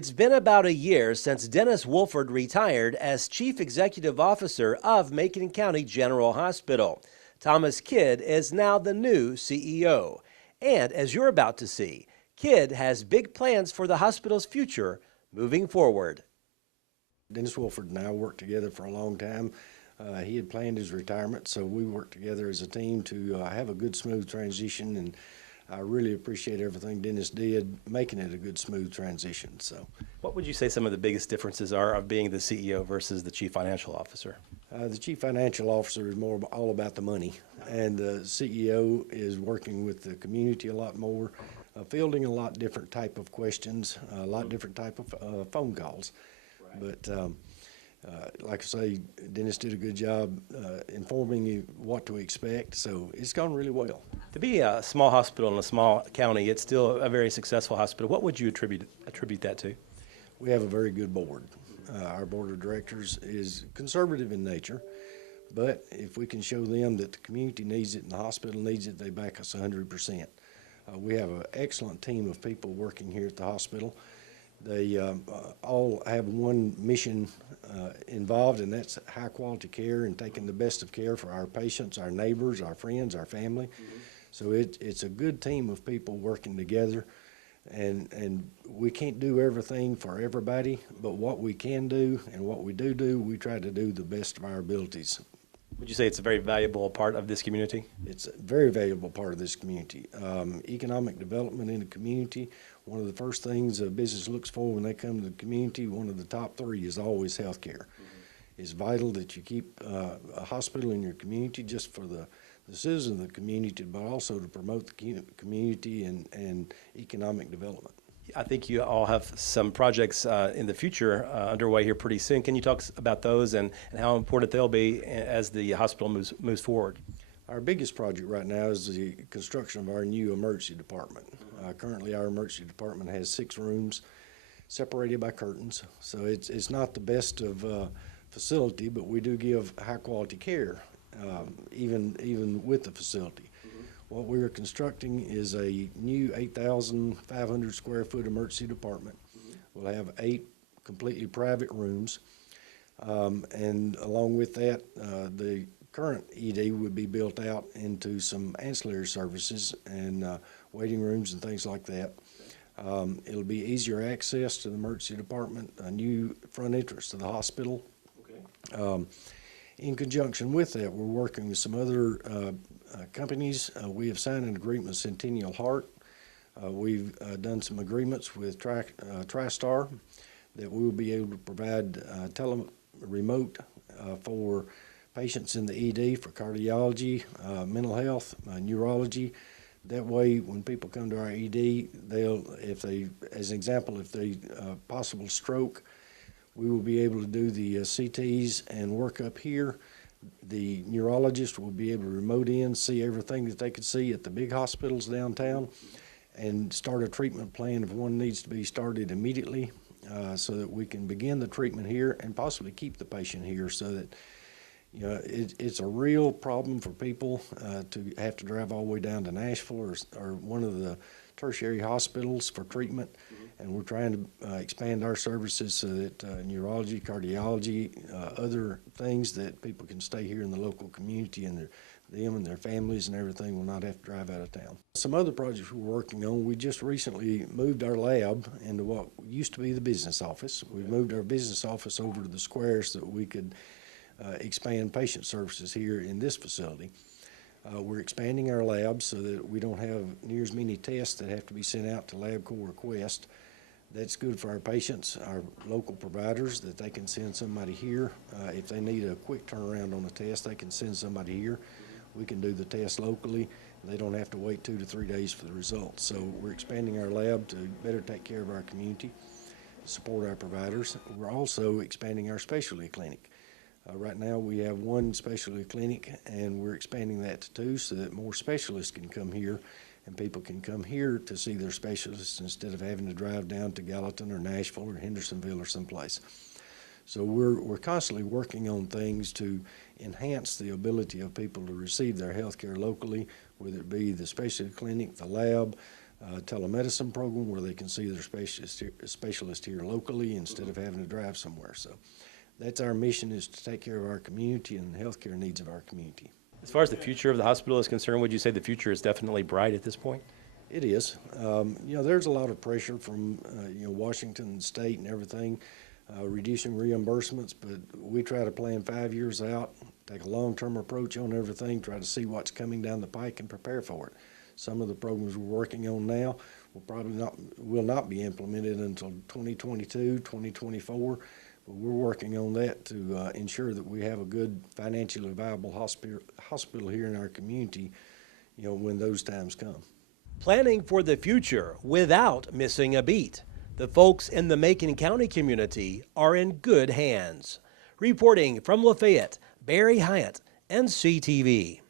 It's been about a year since Dennis Wolford retired as Chief Executive Officer of Macon County General Hospital. Thomas Kidd is now the new CEO. And as you're about to see, Kidd has big plans for the hospital's future moving forward. Dennis Wolford and I worked together for a long time. He had planned his retirement, so we worked together as a team to have a good, smooth transition, and I really appreciate everything Dennis did, making it a good, smooth transition. So, what would you say some of the biggest differences are of being the CEO versus the Chief Financial Officer? The Chief Financial Officer is more all about the money, and the CEO is working with the community a lot more, fielding a lot different type of questions, a lot different type of phone calls. Right. But like I say, Dennis did a good job informing you what to expect, so it's gone really well. To be a small hospital in a small county, it's still a very successful hospital. What would you attribute that to? We have a very good board. Our board of directors is conservative in nature, but if we can show them that the community needs it and the hospital needs it, they back us 100%. We have an excellent team of people working here at the hospital. They all have one mission involved, and that's high quality care and taking the best of care for our patients, our neighbors, our friends, our family. Mm-hmm. So it's a good team of people working together, and we can't do everything for everybody, but what we can do and what we do, we try to do the best of our abilities. Would you say it's a very valuable part of this community? It's a very valuable part of this community. Economic development in the community, one of the first things a business looks for when they come to the community, one of the top three is always health care. Mm-hmm. It's vital that you keep a hospital in your community just for the citizens of the community, but also to promote the community and economic development. I think you all have some projects in the future underway here pretty soon. Can you talk about those and how important they'll be as the hospital moves forward? Our biggest project right now is the construction of our new emergency department. Currently, our emergency department has 6 rooms separated by curtains, so it's not the best of facility, but we do give high quality care even with the facility. What we are constructing is a new 8,500 square foot emergency department. Mm-hmm. We'll have 8 completely private rooms, and along with that, the current ED would be built out into some ancillary services and waiting rooms and things like that. It'll be easier access to the emergency department, a new front entrance to the hospital. Okay. In conjunction with that, we're working with some other companies. We have signed an agreement with Centennial Heart. We've done some agreements with TriStar that we will be able to provide remote for patients in the ED for cardiology, mental health, neurology. That way, when people come to our ED, as an example, if they possible stroke, we will be able to do the CTs and work up here. The neurologist will be able to remote in, see everything that they could see at the big hospitals downtown, and start a treatment plan if one needs to be started immediately, so that we can begin the treatment here and possibly keep the patient here, so that it's a real problem for people to have to drive all the way down to Nashville or one of the tertiary hospitals for treatment. Mm-hmm. And we're trying to expand our services so that neurology, cardiology, other things that people can stay here in the local community and them and their families and everything will not have to drive out of town. Some other projects we're working on, we just recently moved our lab into what used to be the business office. We've moved our business office over to the square so that we could expand patient services here in this facility. We're expanding our labs so that we don't have near as many tests that have to be sent out to LabCorp request. That's good for our patients, our local providers, that they can send somebody here. If they need a quick turnaround on a test, they can send somebody here. We can do the test locally. They don't have to wait 2 to 3 days for the results. So we're expanding our lab to better take care of our community, support our providers. We're also expanding our specialty clinic. Right now we have 1 specialty clinic, and we're expanding that to 2 so that more specialists can come here and people can come here to see their specialists instead of having to drive down to Gallatin or Nashville or Hendersonville or someplace. So we're constantly working on things to enhance the ability of people to receive their health care locally, whether it be the specialty clinic, the lab, telemedicine program where they can see their specialist here locally instead of having to drive somewhere. So that's our mission, is to take care of our community and the healthcare needs of our community. As far as the future of the hospital is concerned, would you say the future is definitely bright at this point? It is. There's a lot of pressure from, Washington State and everything, reducing reimbursements, but we try to plan 5 years out, take a long-term approach on everything, try to see what's coming down the pike and prepare for it. Some of the programs we're working on now will not be implemented until 2022, 2024. But we're working on that to ensure that we have a good, financially viable hospital here in our community, when those times come. Planning for the future without missing a beat. The folks in the Macon County community are in good hands. Reporting from Lafayette, Barry Hyatt, NCTV.